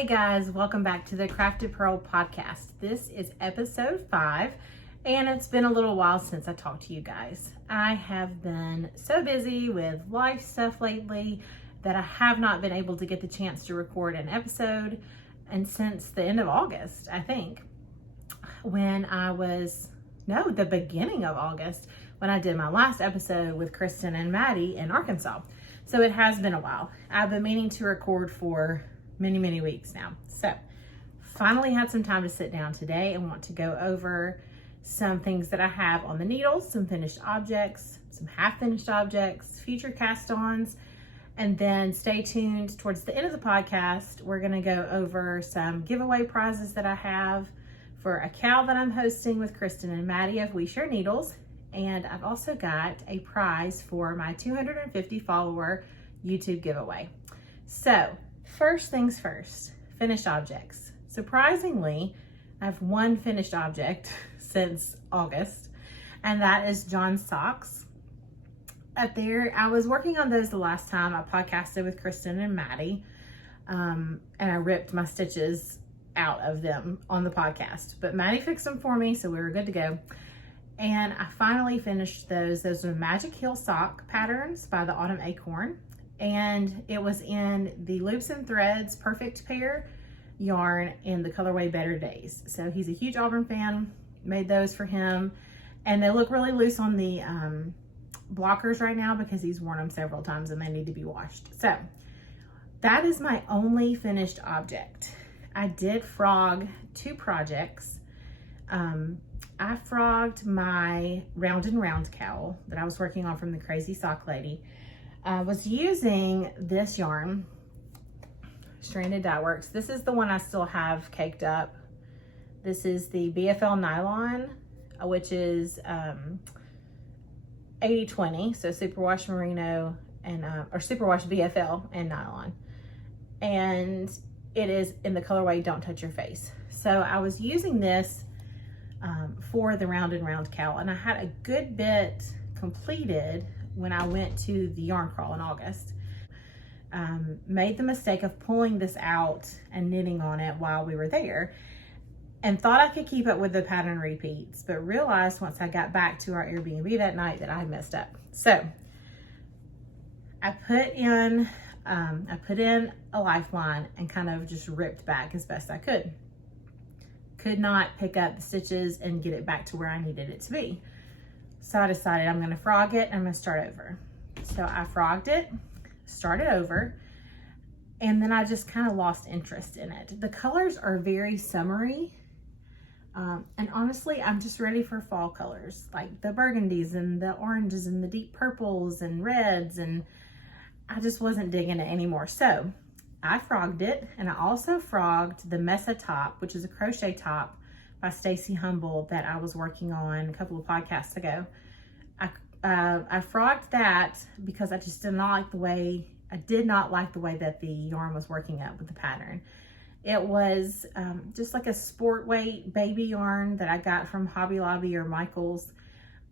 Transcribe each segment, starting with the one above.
Hey guys, welcome back to the Crafted Pearl podcast. This is episode 5, and it's been a little while since I talked to you guys. I have been so busy with life stuff lately that I have not been able to get the chance to record an episode, and since the end of August, I think, the beginning of August, when I did my last episode with Kristen and Maddie in Arkansas. So it has been a while. I've been meaning to record for many weeks now. So finally had some time to sit down today and want to go over some things that I have on the needles, some finished objects, some half finished objects, future cast-ons, and then stay tuned towards the end of the podcast. We're going to go over some giveaway prizes that I have for a cow that I'm hosting with Kristen and Maddie of We Share Needles. And I've also got a prize for my 250 follower YouTube giveaway. So first things first, finished objects. Surprisingly, I have one finished object since August, and that is John's socks. Up there, I was working on those the last time I podcasted with Kristen and Maddie, and I ripped my stitches out of them on the podcast. But Maddie fixed them for me, so we were good to go. And I finally finished those. Those are Magic Heel sock patterns by the Autumn ACORN. And it was in the Loops and Threads Perfect Pair yarn in the colorway Better Days. So he's a huge Auburn fan, made those for him. And they look really loose on the blockers right now because he's worn them several times and they need to be washed. So that is my only finished object. I did frog 2 projects. I frogged my Round and Round cowl that I was working on from the Crazy Sock Lady. I was using this yarn, Stranded Dyeworks. This is the one I still have caked up. This is the BFL nylon, which is 80/20, so superwash merino and or superwash BFL and nylon. And it is in the colorway Don't Touch Your Face. So I was using this for the Round and Round cowl, and I had a good bit completed when I went to the yarn crawl in August. Made the mistake of pulling this out and knitting on it while we were there, and thought I could keep up with the pattern repeats, but realized once I got back to our Airbnb that night that I had messed up. So I put in a lifeline and kind of just ripped back as best I could. Could not pick up the stitches and get it back to where I needed it to be. So I decided I'm going to frog it and I'm going to start over. So I frogged it, started over, and then I just kind of lost interest in it. The colors are very summery, and honestly, I'm just ready for fall colors, like the burgundies and the oranges and the deep purples and reds, and I just wasn't digging it anymore. So I frogged it, and I also frogged the Mesa top, which is a crochet top by Stacy Humble that I was working on a couple of podcasts ago. I frogged that because I just did not like the way that the yarn was working up with the pattern. It was just like a sport weight baby yarn that I got from Hobby Lobby or Michael's,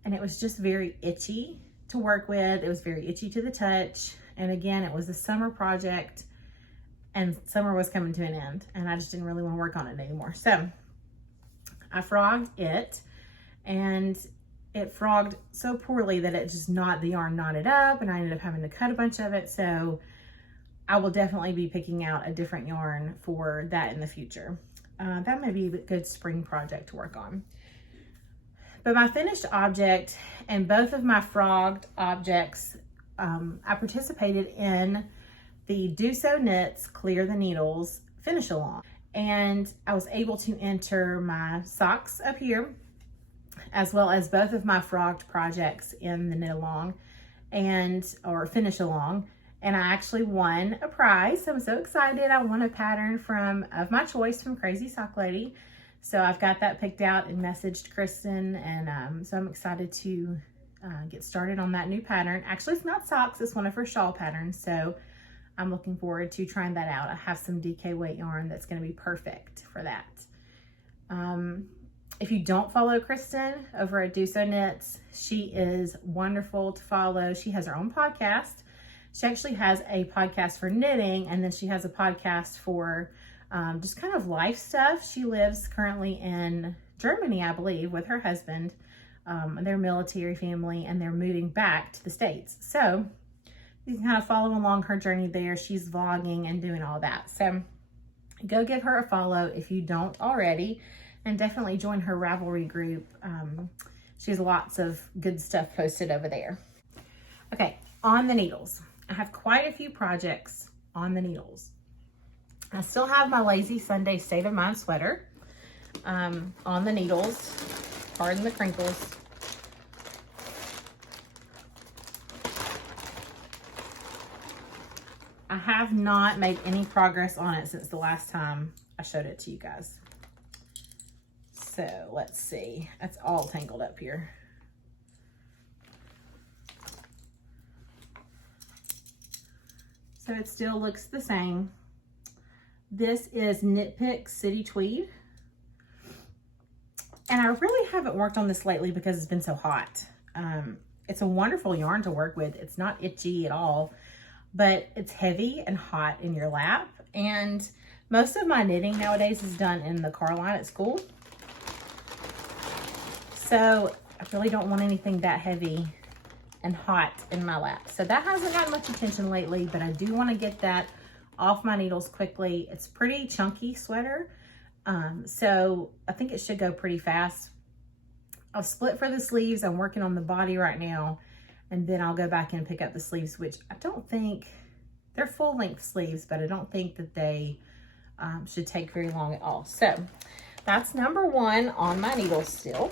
and it was just very itchy to work with. It was very itchy to the touch, and again, it was a summer project, and summer was coming to an end, and I just didn't really want to work on it anymore. So I frogged it, and it frogged so poorly that the yarn knotted up, and I ended up having to cut a bunch of it. So I will definitely be picking out a different yarn for that in the future. That may be a good spring project to work on. But my finished object and both of my frogged objects, I participated in the Do So Knits Clear the Needles finish along. And I was able to enter my socks up here, as well as both of my frogged projects in the knit along or finish along. And I actually won a prize. I'm so excited. I won a pattern of my choice from Crazy Sock Lady. So I've got that picked out and messaged Kristen. And so I'm excited to get started on that new pattern. Actually, it's not socks. It's one of her shawl patterns. So I'm looking forward to trying that out. I have some DK weight yarn that's going to be perfect for that. If you don't follow Kristen over at Do So Knits, she is wonderful to follow. She has her own podcast. She actually has a podcast for knitting, and then she has a podcast for just kind of life stuff. She lives currently in Germany, I believe, with her husband. They're military family, and they're moving back to the States. So you can kind of follow along her journey there. She's vlogging and doing all that. So go give her a follow if you don't already, and definitely join her Ravelry group. She has lots of good stuff posted over there. Okay, on the needles. I have quite a few projects on the needles. I still have my Lazy Sunday State of Mind sweater on the needles. Pardon the crinkles. I have not made any progress on it since the last time I showed it to you guys. So let's see. It's all tangled up here. So it still looks the same. This is Knit Pick City Tweed. And I really haven't worked on this lately because it's been so hot. It's a wonderful yarn to work with. It's not itchy at all, but it's heavy and hot in your lap. And most of my knitting nowadays is done in the car line at school. So I really don't want anything that heavy and hot in my lap. So that hasn't gotten much attention lately, but I do want to get that off my needles quickly. It's pretty chunky sweater. So I think it should go pretty fast. I'll split for the sleeves. I'm working on the body right now, and then I'll go back and pick up the sleeves, which I don't think, they're full length sleeves, but I don't think that they should take very long at all. So that's number one on my needles still.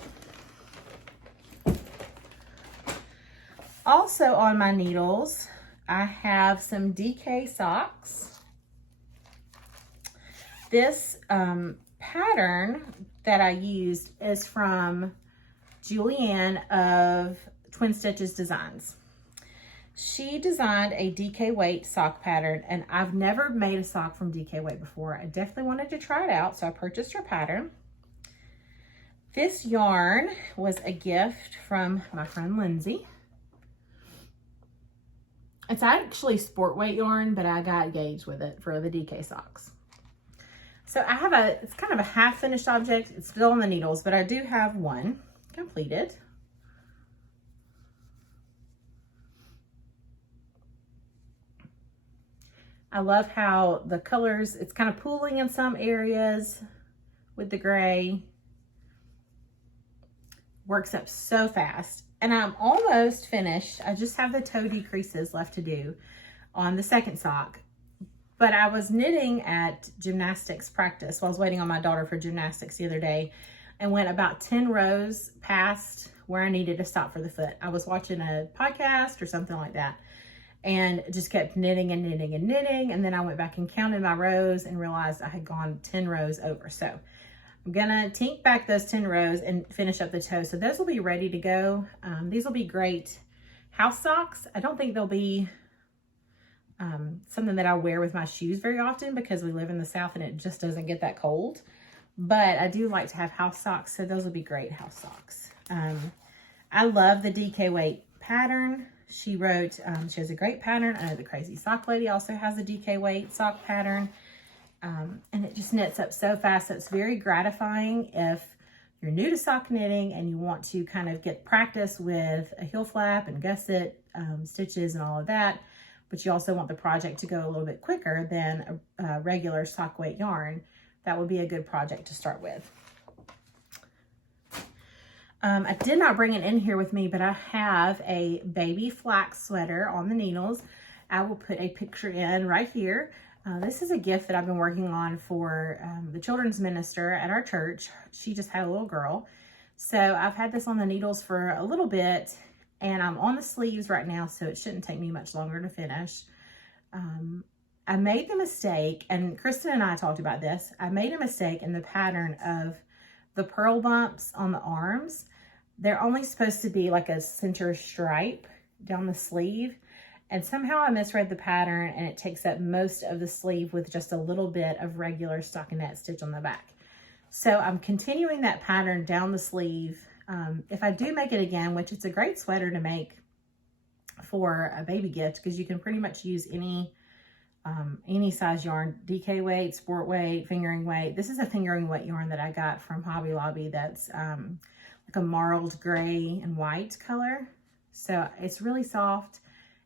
Also on my needles, I have some DK socks. This pattern that I used is from Julianne of Twin Stitches Designs. She designed a DK weight sock pattern, and I've never made a sock from DK weight before. I definitely wanted to try it out, so I purchased her pattern. This yarn was a gift from my friend Lindsay. It's actually sport weight yarn, but I got engaged with it for the DK socks. So I have it's kind of a half finished object. It's still on the needles, but I do have one completed. I love how the colors, it's kind of pooling in some areas with the gray. Works up so fast. And I'm almost finished. I just have the toe decreases left to do on the second sock. But I was knitting at gymnastics practice while I was waiting on my daughter for gymnastics the other day, and went about 10 rows past where I needed to stop for the foot. I was watching a podcast or something like that, and just kept knitting and knitting and knitting. And then I went back and counted my rows and realized I had gone 10 rows over. So I'm gonna tink back those 10 rows and finish up the toe. So those will be ready to go. These will be great house socks. I don't think they'll be something that I wear with my shoes very often because we live in the South and it just doesn't get that cold. But I do like to have house socks, so those will be great house socks. I love the DK weight pattern. She wrote, she has a great pattern. I know the Crazy Sock Lady also has a DK weight sock pattern. And it just knits up so fast. So it's very gratifying if you're new to sock knitting and you want to kind of get practice with a heel flap and gusset stitches and all of that, but you also want the project to go a little bit quicker than a regular sock weight yarn. That would be a good project to start with. I did not bring it in here with me, but I have a baby flax sweater on the needles. I will put a picture in right here. This is a gift that I've been working on for the children's minister at our church. She just had a little girl. So I've had this on the needles for a little bit, and I'm on the sleeves right now, so it shouldn't take me much longer to finish. I made the mistake, and Kristen and I talked about this. I made a mistake in the pattern of the purl bumps on the arms. They're only supposed to be like a center stripe down the sleeve. And somehow I misread the pattern, and it takes up most of the sleeve with just a little bit of regular stockinette stitch on the back. So I'm continuing that pattern down the sleeve. If I do make it again, which it's a great sweater to make for a baby gift, because you can pretty much use any any size yarn, DK weight, sport weight, fingering weight. This is a fingering weight yarn that I got from Hobby Lobby that's like a marled gray and white color. So it's really soft.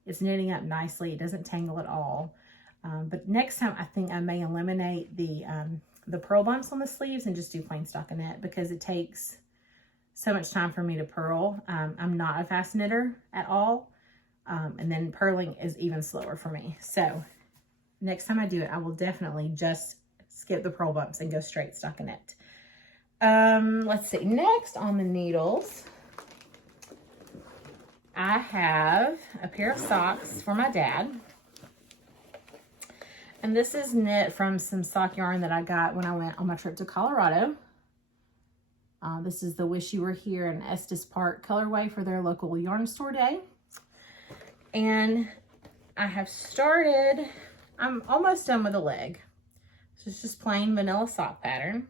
It's knitting up nicely. It doesn't tangle at all. But next time I think I may eliminate the purl bumps on the sleeves and just do plain stockinette because it takes so much time for me to purl. I'm not a fast knitter at all. And then purling is even slower for me. So next time I do it, I will definitely just skip the purl bumps and go straight stockinette. Let's see, next on the needles, I have a pair of socks for my dad. And this is knit from some sock yarn that I got when I went on my trip to Colorado. This is the Wish You Were Here in Estes Park colorway for their local yarn store day. And I have started, I'm almost done with the leg. So it's just plain vanilla sock pattern.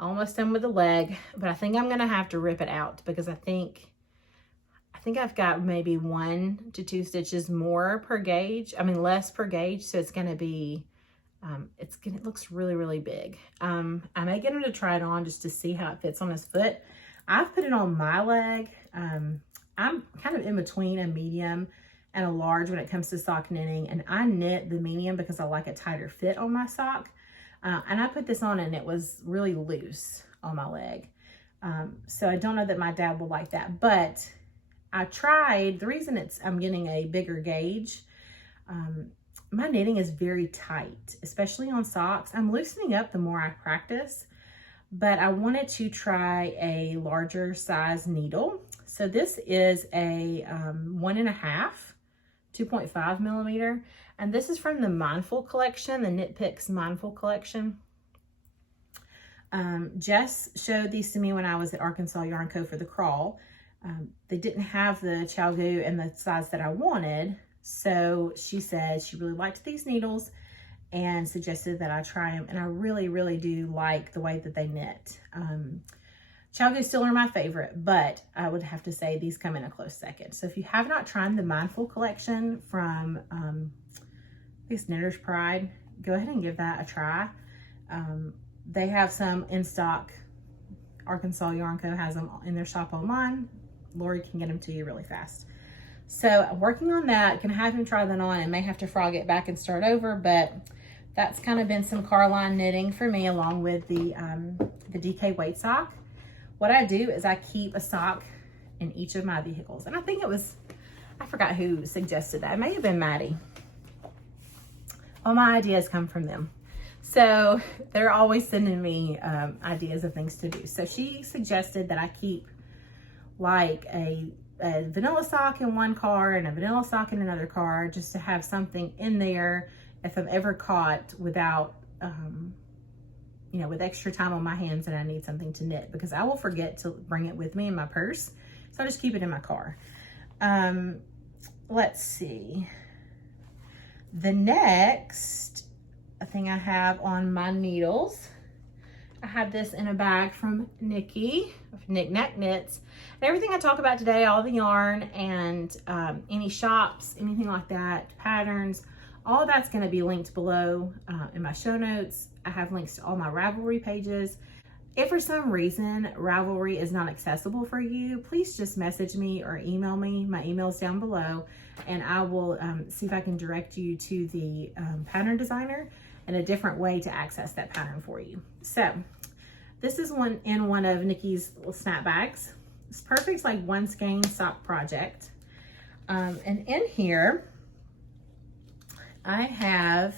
Almost done with the leg, but I think I'm gonna have to rip it out because I think I've got maybe 1 to 2 stitches more per gauge. I mean, less per gauge. So it's gonna be, it looks really, really big. I may get him to try it on just to see how it fits on his foot. I've put it on my leg. I'm kind of in between a medium and a large when it comes to sock knitting. And I knit the medium because I like a tighter fit on my sock. And I put this on and it was really loose on my leg. So I don't know that my dad will like that, but I tried. The reason I'm getting a bigger gauge, my knitting is very tight, especially on socks. I'm loosening up the more I practice, but I wanted to try a larger size needle. So this is a 1.5, 2.5 millimeter. And this is from the Mindful collection, the Knit Picks Mindful collection. Jess showed these to me when I was at Arkansas Yarn Co. for the crawl. They didn't have the TEAGUE and the size that I wanted. So she said she really liked these needles and suggested that I try them. And I really, really do like the way that they knit. TEAGUE still are my favorite, but I would have to say these come in a close second. So if you have not tried the Mindful collection from I guess Knitter's Pride, go ahead and give that a try. They have some in stock. Arkansas Yarn Co. has them in their shop online. Lori can get them to you really fast. So working on that, can have him try that on and may have to frog it back and start over, but that's kind of been some Carline knitting for me along with the DK weight sock. What I do is I keep a sock in each of my vehicles. And I think it was, I forgot who suggested that. It may have been Maddie. All my ideas come from them. So they're always sending me ideas of things to do. So she suggested that I keep like a vanilla sock in one car and a vanilla sock in another car, just to have something in there if I'm ever caught without, you know, with extra time on my hands and I need something to knit, because I will forget to bring it with me in my purse. So I just keep it in my car. Let's see. The next thing I have on my needles, I have this in a bag from Nikki, NicNacKnits. And everything I talk about today, all the yarn and any shops, anything like that, patterns, all that's going to be linked below in my show notes. I have links to all my Ravelry pages. If for some reason Ravelry is not accessible for you, please just message me or email me. My email is down below, and I will see if I can direct you to the pattern designer and a different way to access that pattern for you. So this is one of Nikki's little snap bags. It's perfect, like one skein sock project. And in here, I have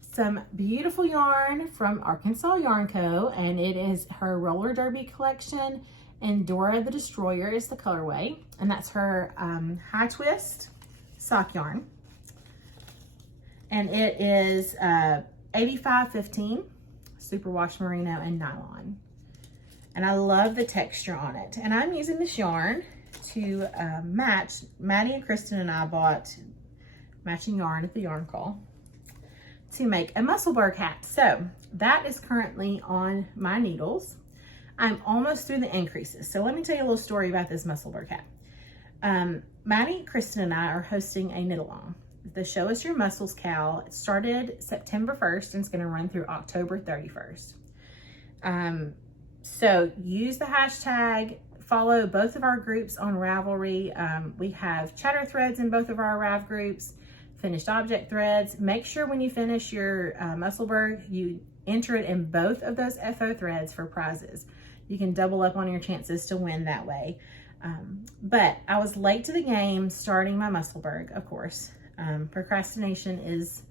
some beautiful yarn from Arkansas Yarn Co. And it is her Roller Derby collection, and Dora the Destroyer is the colorway. And that's her high twist sock yarn. And it is 85-15 superwash merino and nylon. And I love the texture on it. And I'm using this yarn to match. Maddie and Kristen and I bought matching yarn at the yarn call to make a Musselburgh hat. So that is currently on my needles. I'm almost through the increases. So let me tell you a little story about this Musselburgh hat. Maddie, Kristen, and I are hosting a knit along. The Show Us Your Muscles Cal. It started September 1st and it's going to run through October 31st. So use the hashtag, follow both of our groups on Ravelry. We have chatter threads in both of our Rav groups, finished object threads. Make sure when you finish your Musselburgh, you enter it in both of those FO threads for prizes. You can double up on your chances to win that way. But I was late to the game starting my Musselburgh, of course. Procrastination is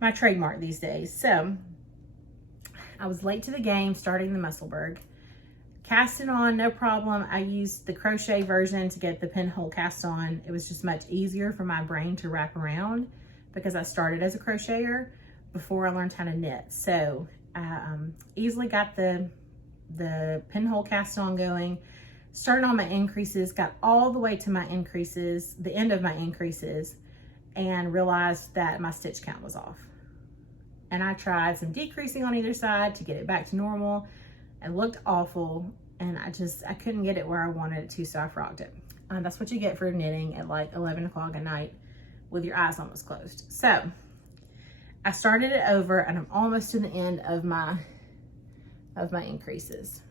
my trademark these days. So I was late to the game starting the Musselburgh. Cast it on, no problem. I used the crochet version to get the pinhole cast on. It was just much easier for my brain to wrap around because I started as a crocheter before I learned how to knit. So I easily got the pinhole cast on going, started on my increases, got all the way to my increases, the end of my increases, and realized that my stitch count was off. And I tried some decreasing on either side to get it back to normal. It looked awful, and I couldn't get it where I wanted it to, so I frogged it. That's what you get for knitting at like 11 o'clock at night with your eyes almost closed. So I started it over, and I'm almost to the end of my increases.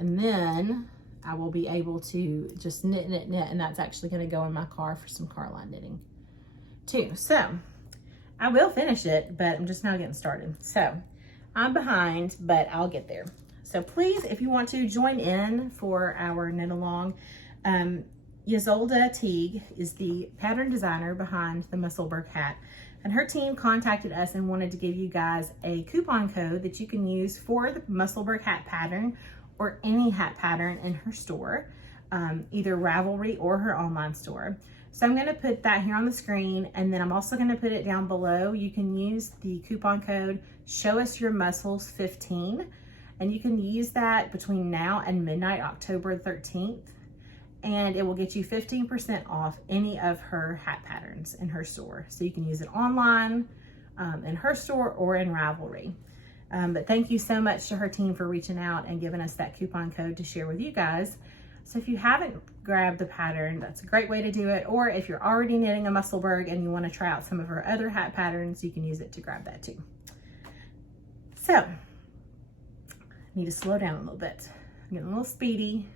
And then I will be able to just knit, and that's actually going to go in my car for some car line knitting too. So I will finish it, but I'm just now getting started. So I'm behind, but I'll get there. So please, if you want to join in for our knit along, Ysolda TEAGUE is the pattern designer behind the Musselburgh hat, and her team contacted us and wanted to give you guys a coupon code that you can use for the Musselburgh hat pattern or any hat pattern in her store, either Ravelry or her online store. So I'm going to put that here on the screen, and then I'm also going to put it down below. You can use the coupon code SHOWUSYOURMUSSELS15, and you can use that between now and midnight, October 13th, and it will get you 15% off any of her hat patterns in her store. So you can use it online, in her store, or in Ravelry. But thank you so much to her team for reaching out and giving us that coupon code to share with you guys. So if you haven't grabbed the pattern, that's a great way to do it. Or if you're already knitting a Musselburgh and you want to try out some of her other hat patterns, you can use it to grab that too. So I need to slow down a little bit. I'm getting a little speedy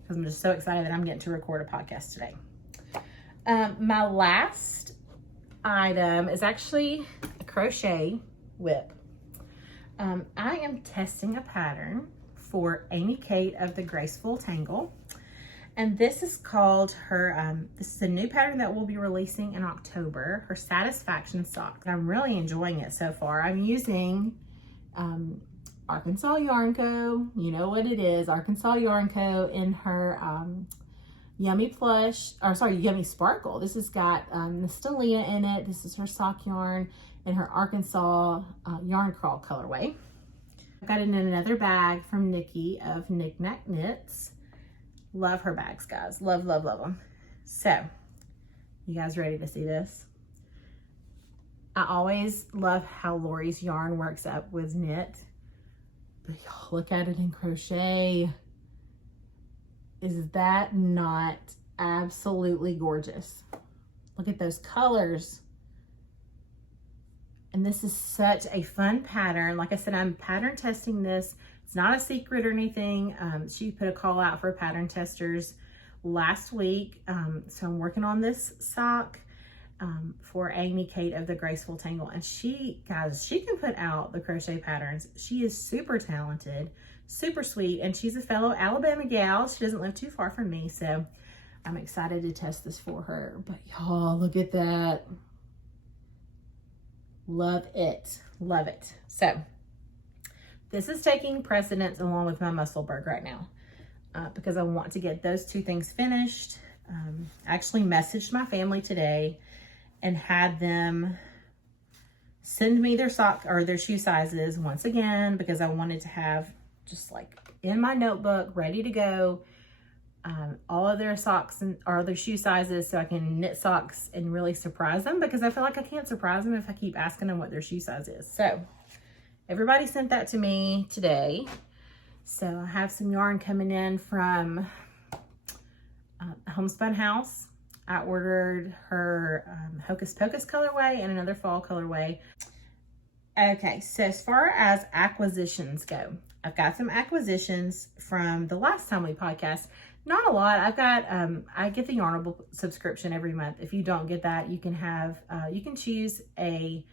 because I'm just so excited that I'm getting to record a podcast today. My last item is actually a crochet whip. I am testing a pattern for Amy Kate of the Graceful Tangle, and this is called her, this is a new pattern that we'll be releasing in October, her Satisfaction Sock. I'm really enjoying it so far. I'm using Arkansas Yarn Co. You know what it is, Arkansas Yarn Co. in her Yummy Sparkle. This has got Nystalia in it. This is her sock yarn in her Arkansas Yarn Crawl colorway. I got it in another bag from Nikki of NicNacKnits. Love her bags, guys. Love, love, love them. So, you guys ready to see this? I always love how Lori's yarn works up with knit. But y'all, look at it in crochet. Is that not absolutely gorgeous? Look at those colors. And this is such a fun pattern. Like I said, I'm pattern testing this. It's not a secret or anything. She put a call out for pattern testers last week. So I'm working on this sock for Amy Kate of the Graceful Tangle. And she can put out the crochet patterns. She is super talented, super sweet, and she's a fellow Alabama gal. She doesn't live too far from me. So I'm excited to test this for her. But y'all, look at that. Love it. Love it. So this is taking precedence along with my Musselburgh right now because I want to get those two things finished. I actually messaged my family today and had them send me their sock or their shoe sizes once again because I wanted to have just like in my notebook ready to go all of their socks or their shoe sizes so I can knit socks and really surprise them, because I feel like I can't surprise them if I keep asking them what their shoe size is. So everybody sent that to me today. So I have some yarn coming in from Homespun House. I ordered her Hocus Pocus colorway and another fall colorway. Okay, so as far as acquisitions go, I've got some acquisitions from the last time we podcast. Not a lot. I've got, I get the Yarnable subscription every month. If you don't get that, you can have, you can choose a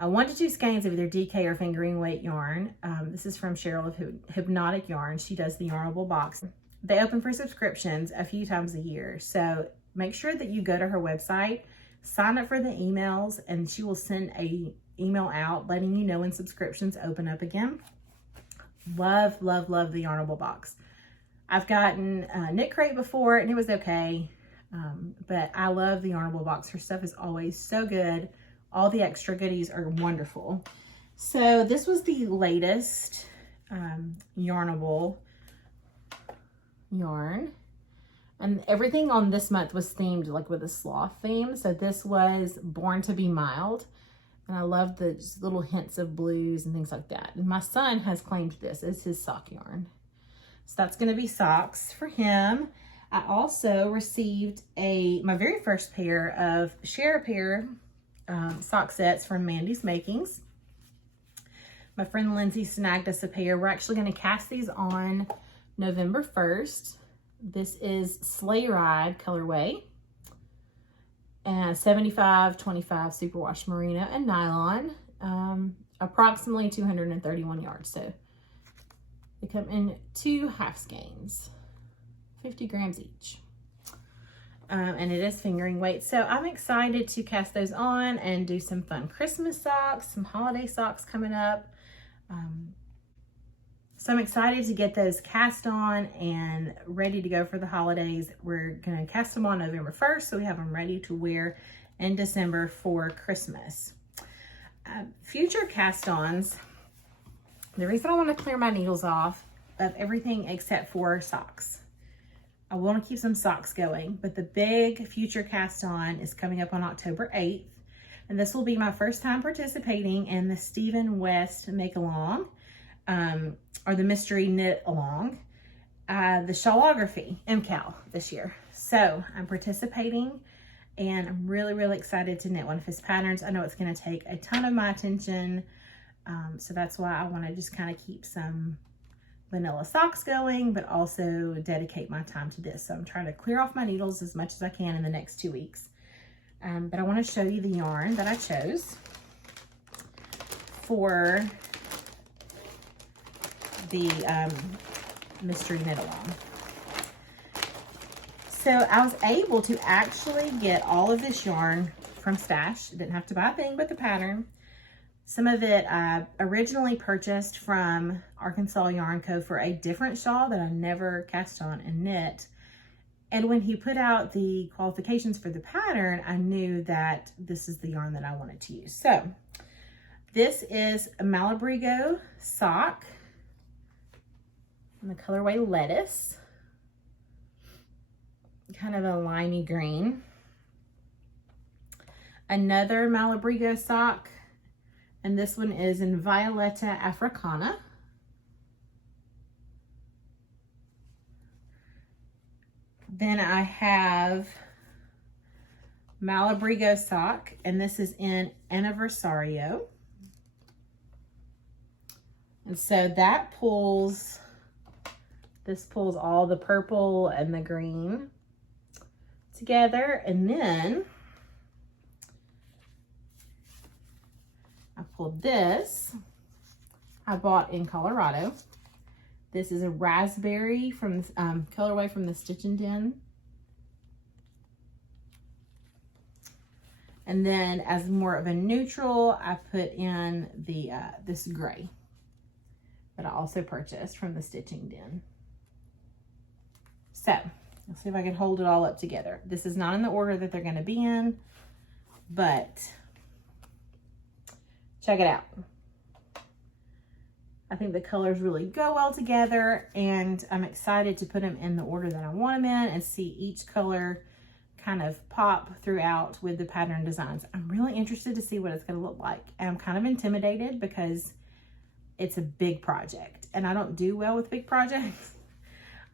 1 to 2 skeins of either DK or fingering weight yarn. This is from Cheryl of Hypnotic Yarn. She does the Yarnable box. They open for subscriptions a few times a year. So make sure that you go to her website, sign up for the emails, and she will send a email out letting you know when subscriptions open up again. Love, love, love the Yarnable box. I've gotten Knit Crate before and it was okay, but I love the Yarnable box. Her stuff is always so good. All the extra goodies are wonderful. So this was the latest Yarnable yarn. And everything on this month was themed like with a sloth theme. So this was Born to be Mild. And I love the just little hints of blues and things like that. And my son has claimed this as his sock yarn. So that's going to be socks for him. I also received my very first pair of Share a Pair sock sets from Mandy's Makings. My friend Lindsay snagged us a pair. We're actually going to cast these on November 1st. This is Sleigh Ride colorway. And 75-25 superwash merino and nylon. Approximately 231 yards. So they come in 2 half skeins, 50 grams each. And it is fingering weight. So I'm excited to cast those on and do some fun Christmas socks, some holiday socks coming up. So I'm excited to get those cast on and ready to go for the holidays. We're going to cast them on November 1st, so we have them ready to wear in December for Christmas. Future cast-ons, the reason I want to clear my needles off of everything except for socks. I want to keep some socks going, but the big future cast-on is coming up on October 8th, and this will be my first time participating in the Stephen West Make-Along. Or the Mystery Knit Along, the Shawography MCAL this year. So I'm participating and I'm really, really excited to knit one of his patterns. I know it's going to take a ton of my attention. So that's why I want to just kind of keep some vanilla socks going, but also dedicate my time to this. So I'm trying to clear off my needles as much as I can in the next 2 weeks. But I want to show you the yarn that I chose for the Mystery Knit Along. So I was able to actually get all of this yarn from Stash. I didn't have to buy a thing but the pattern. Some of it I originally purchased from Arkansas Yarn Co. for a different shawl that I never cast on and knit. And when he put out the qualifications for the pattern, I knew that this is the yarn that I wanted to use. So this is a Malabrigo sock in the colorway Lettuce, kind of a limey green. Another Malabrigo sock, and this one is in Violetta Africana. Then I have Malabrigo sock, and this is in Anniversario. And so that pulls, this pulls all the purple and the green together. And then I pulled this, I bought in Colorado. This is a raspberry from colorway from the Stitch and Den. And then as more of a neutral, I put in the this gray that I also purchased from the Stitching Den. So let's see if I can hold it all up together. This is not in the order that they're going to be in, but check it out. I think the colors really go well together, and I'm excited to put them in the order that I want them in and see each color kind of pop throughout with the pattern designs. I'm really interested to see what it's going to look like. And I'm kind of intimidated because it's a big project and I don't do well with big projects.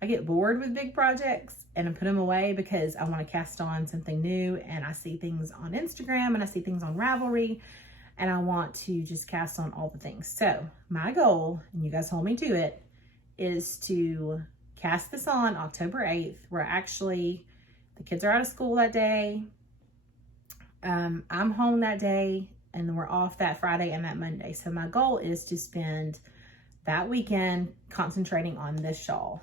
I get bored with big projects and I put them away because I want to cast on something new, and I see things on Instagram and I see things on Ravelry, and I want to just cast on all the things. So my goal, and you guys hold me to it, is to cast this on October 8th, where actually the kids are out of school that day. I'm home that day, and then we're off that Friday and that Monday. So my goal is to spend that weekend concentrating on this shawl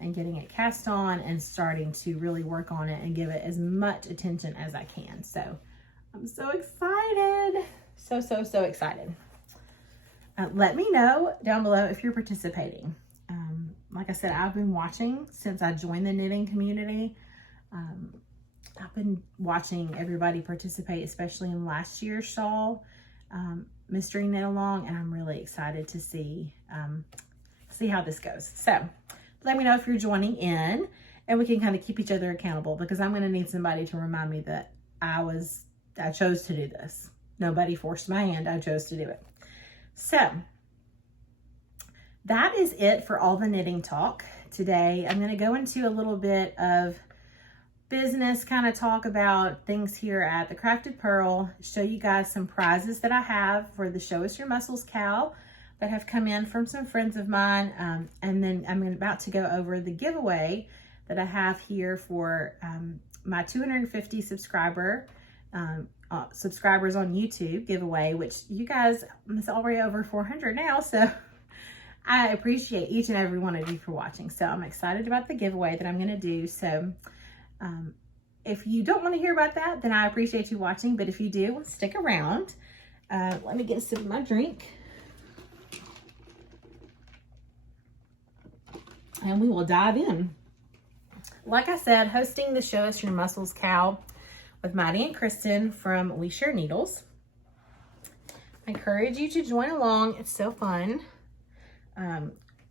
and getting it cast on and starting to really work on it and give it as much attention as I can. So I'm so excited. So excited. Let me know down below if you're participating. Like I said, I've been watching since I joined the knitting community. I've been watching everybody participate, especially in last year's shawl, Mystery Knit Along, and I'm really excited to see how this goes. So let me know if you're joining in, and we can kind of keep each other accountable, because I'm going to need somebody to remind me that I chose to do this. Nobody forced my hand. I chose to do it. So that is it for all the knitting talk today. I'm going to go into a little bit of business, kind of talk about things here at the Crafted Pearl, show you guys some prizes that I have for the Show Us Your Muscles Cal that have come in from some friends of mine. And then I'm about to go over the giveaway that I have here for my 250 subscribers on YouTube giveaway, which you guys, it's already over 400 now. So I appreciate each and every one of you for watching. So I'm excited about the giveaway that I'm going to do. So if you don't want to hear about that, then I appreciate you watching. But if you do, stick around. Let me get a sip of my drink. And we will dive in. Like I said, hosting the Show Us Your Muscles Cal with Maddie and Kristen from We Share Needles. I encourage you to join along. It's so fun.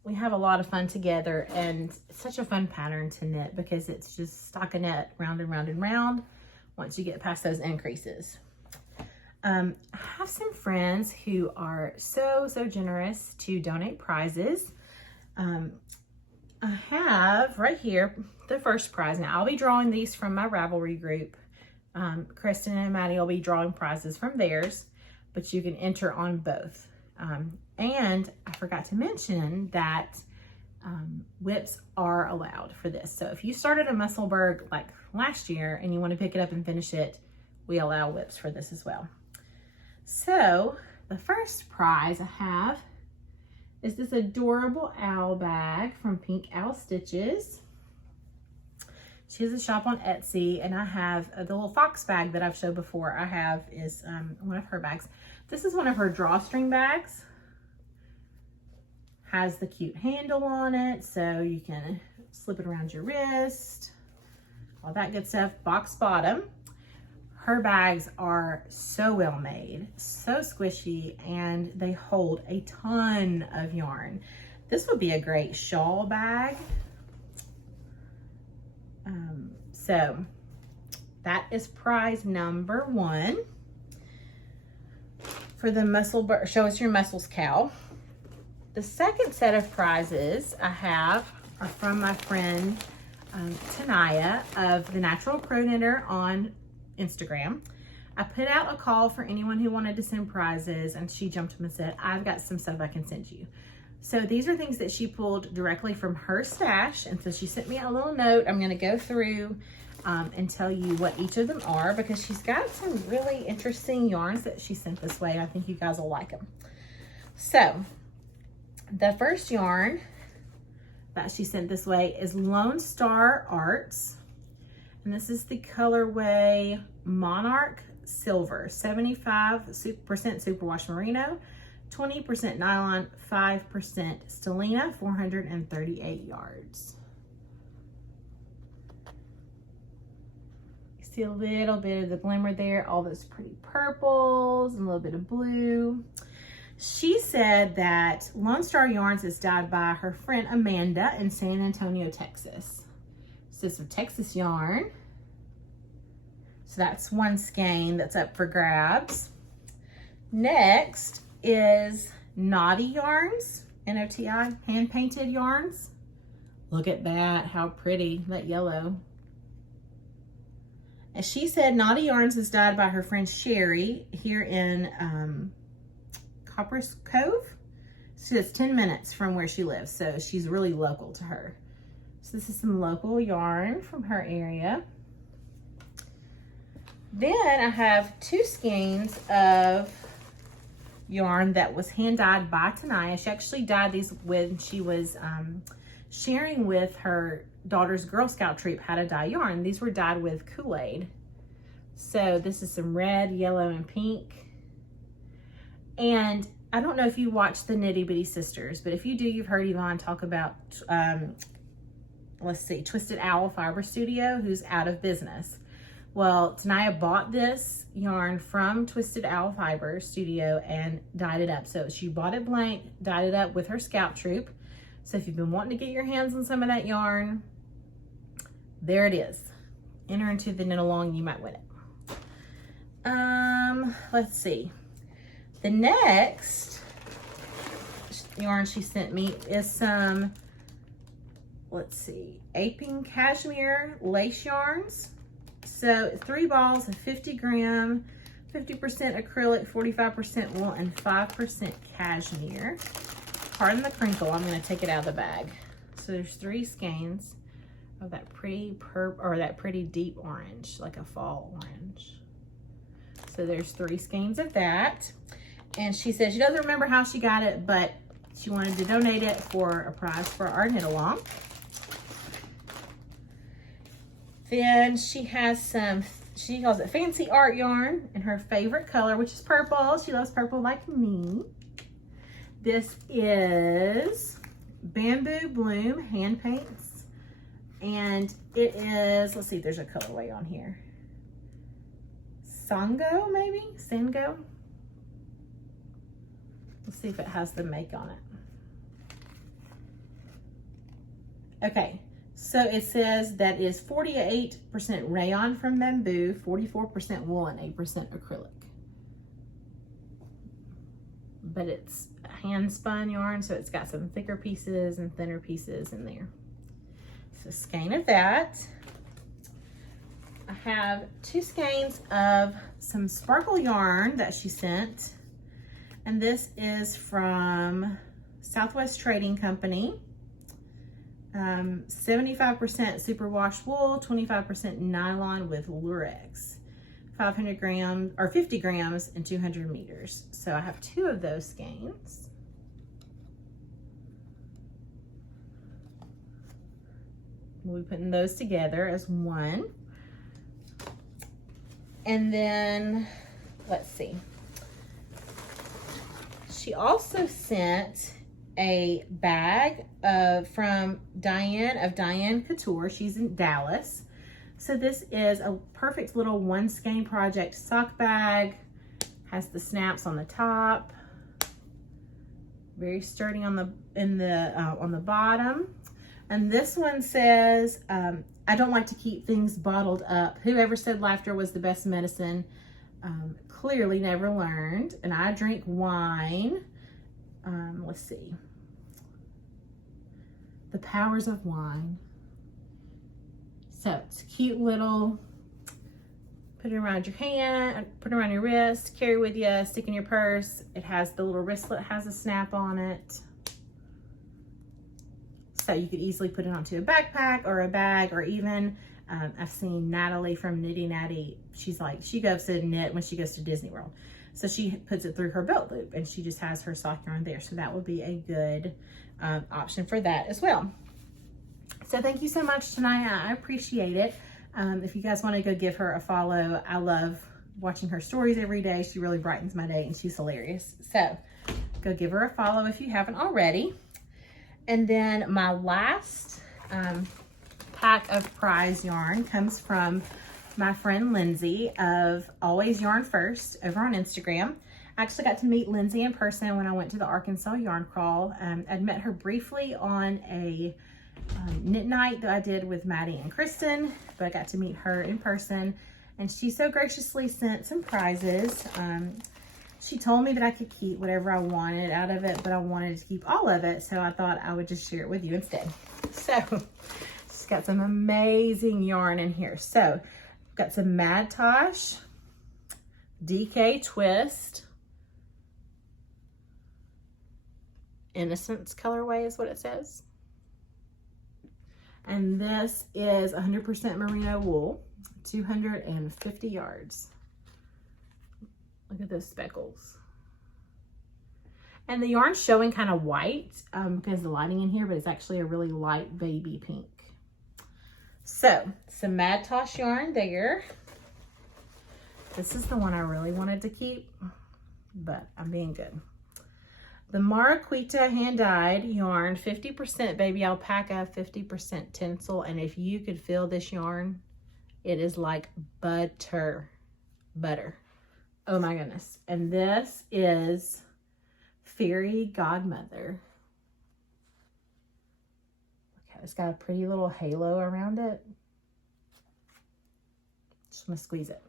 We have a lot of fun together, and it's such a fun pattern to knit because it's just stockinette round and round and round once you get past those increases. I have some friends who are so generous to donate prizes. I have right here the first prize. Now I'll be drawing these from my Ravelry group. Kristen and Maddie will be drawing prizes from theirs, but you can enter on both. And I forgot to mention that whips are allowed for this. So if you started a Musselburgh like last year and you want to pick it up and finish it, we allow whips for this as well. So the first prize I have is this adorable owl bag from Pink Owl Stitches. She has a shop on Etsy, and I have the little fox bag that I've showed before. I have is one of her bags. This is one of her drawstring bags. Has the cute handle on it, so you can slip it around your wrist, all that good stuff. Box bottom. Her bags are so well made, so squishy, and they hold a ton of yarn. This would be a great shawl bag. So that is prize number 1 for the Musselburgh Show Us Your Muscles Cal. The second set of prizes I have are from my friend Tanaya of the Natural Pro Knitter on Instagram. I put out a call for anyone who wanted to send prizes, and she jumped up and said, I've got some stuff I can send you. So these are things that she pulled directly from her stash, and so she sent me a little note. I'm going to go through and tell you what each of them are, because she's got some really interesting yarns that she sent this way. I think you guys will like them. So the first yarn that she sent this way is Lone Star Arts, and this is the colorway Monarch Silver, 75% superwash merino, 20% nylon, 5% stellina, 438 yards. You see a little bit of the glimmer there, all those pretty purples and a little bit of blue. She said that Lone Star Yarns is dyed by her friend Amanda in San Antonio, Texas. So some Texas yarn. So that's one skein that's up for grabs. Next is Knotty Yarns, N-O-T-I, hand painted yarns. Look at that, how pretty, that yellow. And she said Naughty Yarns is dyed by her friend Sherry here in Copper's Cove. So it's 10 minutes from where she lives, so she's really local to her. So this is some local yarn from her area. Then I have 2 skeins of yarn that was hand dyed by Tanaya. She actually dyed these when she was sharing with her daughter's Girl Scout troop how to dye yarn. These were dyed with Kool-Aid. So this is some red, yellow, and pink. And I don't know if you watch the Nitty Bitty Sisters, but if you do, you've heard Yvonne talk about, let's see, Twisted Owl Fiber Studio, who's out of business. Well, Tanaya bought this yarn from Twisted Owl Fiber Studio and dyed it up. So she bought it blank, dyed it up with her Scout troop. So if you've been wanting to get your hands on some of that yarn, there it is. Enter into the knit along, you might win it. Let's see. The next yarn she sent me is some, let's see, aping cashmere lace yarns. So 3 balls of 50 gram, 50% acrylic, 45% wool, and 5% cashmere. Pardon the crinkle, I'm gonna take it out of the bag. So there's 3 skeins of that pretty that pretty deep orange, like a fall orange. So there's 3 skeins of that. And she says she doesn't remember how she got it, but she wanted to donate it for a prize for our knit along. Then she has some, she calls it fancy art yarn in her favorite color, which is purple. She loves purple like me. This is Bamboo Bloom hand paints. And it is, let's see if there's a colorway on here. Sango, maybe? Sango? Let's see if it has the make on it. Okay. So it says that is 48% rayon from bamboo, 44% wool, and 8% acrylic. But it's hand spun yarn, so it's got some thicker pieces and thinner pieces in there. So a skein of that. I have 2 skeins of some sparkle yarn that she sent. And this is from Southwest Trading Company. 75% superwash wool, 25% nylon with Lurex, 500 grams or 50 grams and 200 meters. So I have 2 of those skeins. We'll be putting those together as one. And then, let's see. She also sent a bag from Diane of Diane Couture. She's in Dallas. So this is a perfect little 1 skein project sock bag. Has the snaps on the top. Very sturdy on the bottom. And this one says, I don't like to keep things bottled up. Whoever said laughter was the best medicine clearly never learned. And I drink wine. Let's see. The powers of wine. So it's a cute little, put it around your hand, put it around your wrist, carry with you, stick in your purse. It has the little wristlet, has a snap on it. So you could easily put it onto a backpack or a bag, or even, I've seen Natalie from Nitty Natty. She's like, she goes to knit when she goes to Disney World. So she puts it through her belt loop and she just has her sock yarn there. So that would be a good option for that as well. So thank you so much, Tanaya. I appreciate it. If you guys want to go give her a follow, I love watching her stories every day. She really brightens my day and she's hilarious. So go give her a follow if you haven't already. And then my last pack of prize yarn comes from my friend Lindsay of Always Yarn First over on Instagram. I actually got to meet Lindsay in person when I went to the Arkansas Yarn Crawl. I'd met her briefly on a knit night that I did with Maddie and Kristen, but I got to meet her in person, and she so graciously sent some prizes. She told me that I could keep whatever I wanted out of it, but I wanted to keep all of it, so I thought I would just share it with you instead. So it's got some amazing yarn in here. So I've got some Mad Tosh, DK Twist, Innocence colorway is what it says. And this is 100% merino wool, 250 yards. Look at those speckles. And the yarn's showing kind of white because of the lighting in here, but it's actually a really light baby pink. So, some Mad Tosh yarn there. This is the one I really wanted to keep, but I'm being good. The Maraquita hand-dyed yarn, 50% baby alpaca, 50% tinsel. And if you could feel this yarn, it is like butter. Butter. Oh my goodness. And this is Fairy Godmother. Okay, it's got a pretty little halo around it. Just want to squeeze it.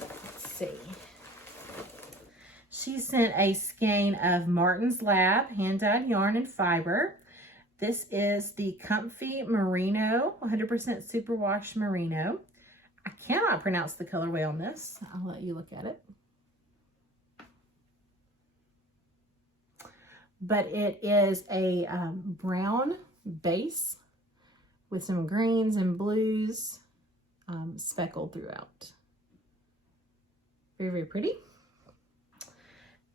Let's see. She sent a skein of Martin's Lab hand-dyed yarn and fiber. This is the Comfy Merino, 100% superwash merino. I cannot pronounce the colorway on this. I'll let you look at it. But it is a brown base with some greens and blues speckled throughout. Very, very pretty.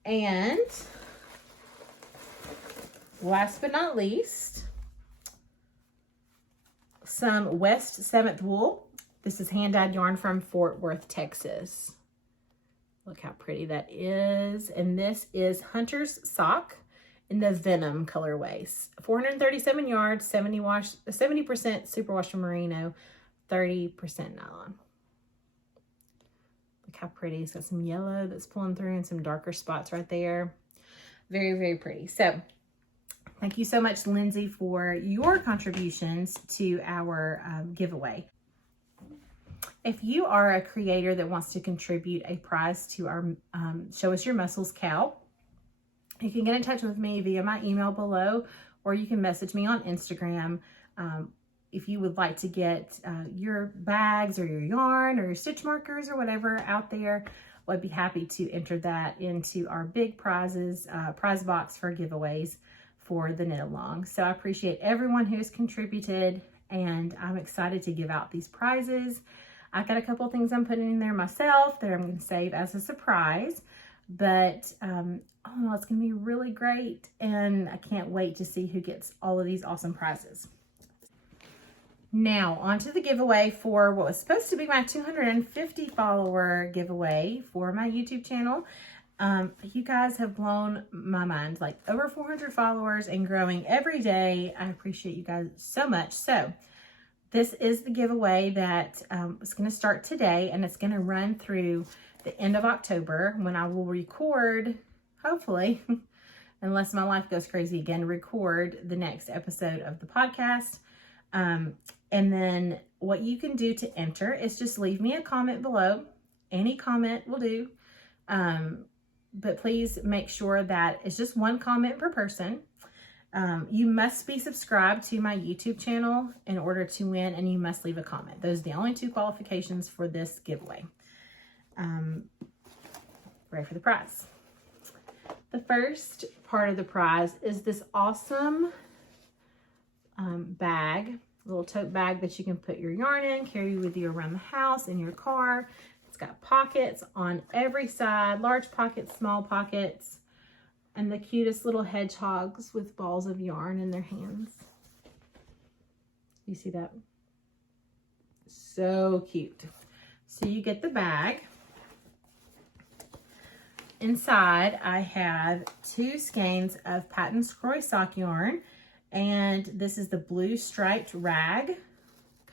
And last but not least, some West 7th wool. This is hand-dyed yarn from Fort Worth, Texas. Look how pretty that is. And this is Hunter's Sock in the Venom colorways. 437 yards, 70% superwash merino, 30% nylon. Look how pretty. It's got some yellow that's pulling through and some darker spots right there. Very, very pretty. So thank you so much, Lindsay, for your contributions to our giveaway. If you are a creator that wants to contribute a prize to our Show Us Your Muscles Cal, you can get in touch with me via my email below, or you can message me on Instagram. If you would like to get your bags or your yarn or your stitch markers or whatever out there, I'd be happy to enter that into our big prizes, prize box for giveaways for the knit along. So I appreciate everyone who's contributed, and I'm excited to give out these prizes. I've got a couple of things I'm putting in there myself that I'm going to save as a surprise, but oh, it's going to be really great, and I can't wait to see who gets all of these awesome prizes. Now, on to the giveaway for what was supposed to be my 250 follower giveaway for my YouTube channel. You guys have blown my mind, like over 400 followers and growing every day. I appreciate you guys so much. So this is the giveaway that is going to start today, and it's going to run through the end of October, when I will record, hopefully, unless my life goes crazy again, record the next episode of the podcast. And then what you can do to enter is just leave me a comment below. Any comment will do. But please make sure that it's just one comment per person. You must be subscribed to my YouTube channel in order to win, and you must leave a comment. Those are the only two qualifications for this giveaway. Ready for the prize. The first part of the prize is this awesome bag, little tote bag that you can put your yarn in, carry with you around the house, in your car. It's got pockets on every side, large pockets, small pockets, and the cutest little hedgehogs with balls of yarn in their hands. You see that? So cute. So you get the bag. Inside, I have 2 skeins of Patton's Croy sock yarn, and this is the blue striped rag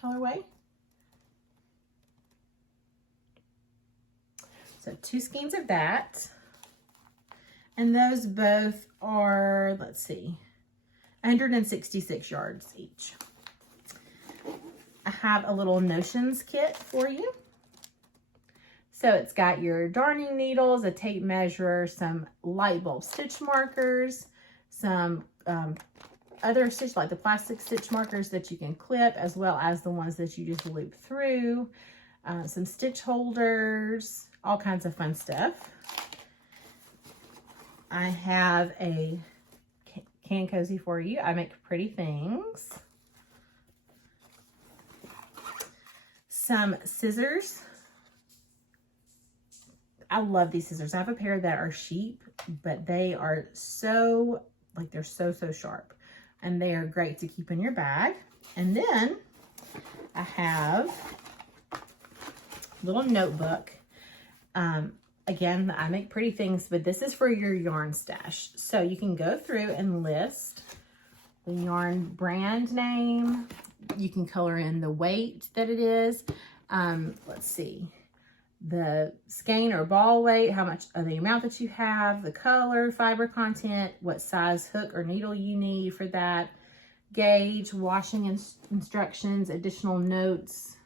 colorway. So 2 skeins of that, and those both are, let's see, 166 yards each. I have a little notions kit for you. So it's got your darning needles, a tape measure, some light bulb stitch markers, some other stitch, like the plastic stitch markers that you can clip, as well as the ones that you just loop through. Some stitch holders, all kinds of fun stuff. I have a can cozy for you. I make pretty things. Some scissors. I love these scissors. I have a pair that are sheep, but they are so, like, they're so sharp. And they are great to keep in your bag. And then I have a little notebook. Again, I make pretty things, but this is for your yarn stash. So you can go through and list the yarn brand name. You can color in the weight that it is. Let's see. The skein or ball weight, how much of the amount that you have, the color, fiber content, what size hook or needle you need for that, gauge, washing instructions, additional notes,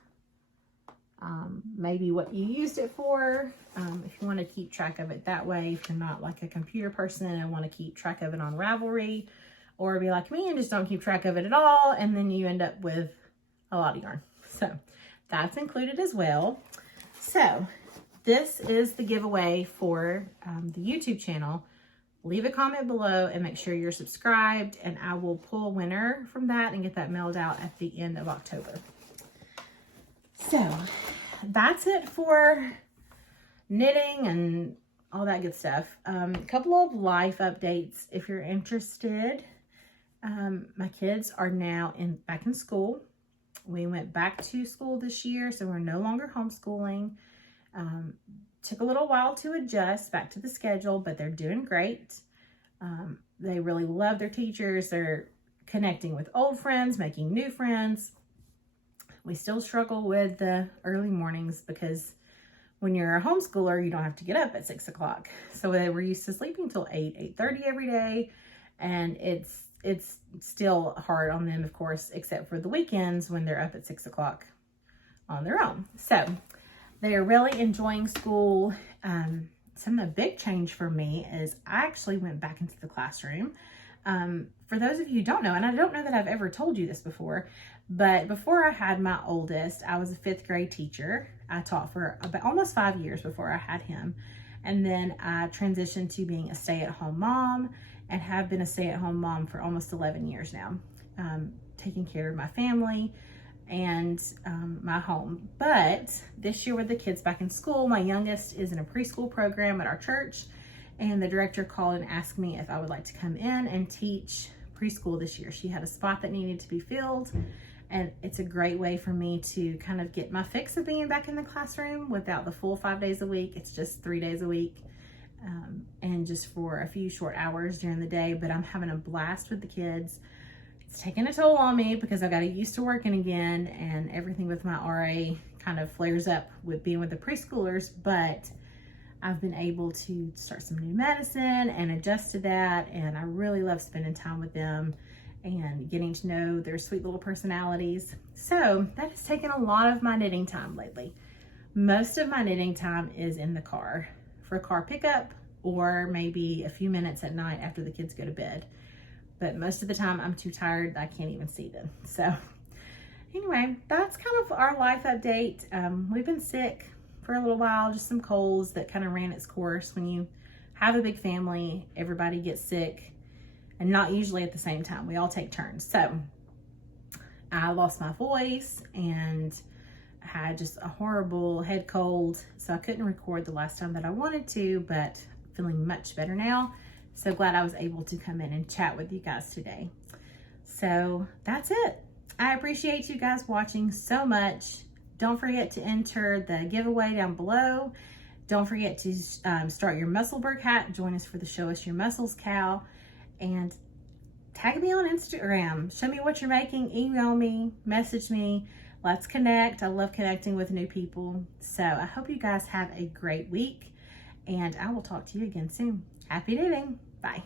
maybe what you used it for, if you want to keep track of it that way, if you're not like a computer person and want to keep track of it on Ravelry, or be like me and just don't keep track of it at all, and then you end up with a lot of yarn. So that's included as well. So this is the giveaway for the YouTube channel. Leave a comment below and make sure you're subscribed, and I will pull a winner from that and get that mailed out at the end of October. So that's it for knitting and all that good stuff. A couple of life updates if you're interested. My kids are now back in school. We went back to school this year, so we're no longer homeschooling. Took a little while to adjust back to the schedule, but they're doing great. They really love their teachers. They're connecting with old friends, making new friends. We still struggle with the early mornings because when you're a homeschooler, you don't have to get up at 6 o'clock. So they were used to sleeping till 8:30 every day. And it's still hard on them, of course, except for the weekends when they're up at 6 o'clock on their own. So they are really enjoying school. Some of the big change for me is I actually went back into the classroom. For those of you who don't know, and I don't know that I've ever told you this before, but before I had my oldest, I was a 5th grade teacher. I taught for about almost 5 years before I had him. And then I transitioned to being a stay-at-home mom, and have been a stay-at-home mom for almost 11 years now, taking care of my family and my home. But this year with the kids back in school, my youngest is in a preschool program at our church, and the director called and asked me if I would like to come in and teach preschool this year. She had a spot that needed to be filled, and it's a great way for me to kind of get my fix of being back in the classroom without the full 5 days a week. It's just 3 days a week. And just for a few short hours during the day, but I'm having a blast with the kids. It's taking a toll on me because I got used to working again, and everything with my RA kind of flares up with being with the preschoolers, but I've been able to start some new medicine and adjust to that, and I really love spending time with them and getting to know their sweet little personalities. So that has taken a lot of my knitting time lately. Most of my knitting time is in the car for a car pickup, or maybe a few minutes at night after the kids go to bed. But most of the time I'm too tired, I can't even see them. So anyway, that's kind of our life update. We've been sick for a little while, just some colds that kind of ran its course. When you have a big family, everybody gets sick, and not usually at the same time. We all take turns. So I lost my voice and had just a horrible head cold, so I couldn't record the last time that I wanted to, but feeling much better now. So glad I was able to come in and chat with you guys today. So that's it. I appreciate you guys watching so much. Don't forget to enter the giveaway down below. Don't forget to start your Musselburgh hat. Join us for the Show Us Your Muscles Cal, and tag me on Instagram. Show me what you're making. Email me, message me. Let's connect. I love connecting with new people. So I hope you guys have a great week, and I will talk to you again soon. Happy knitting. Bye.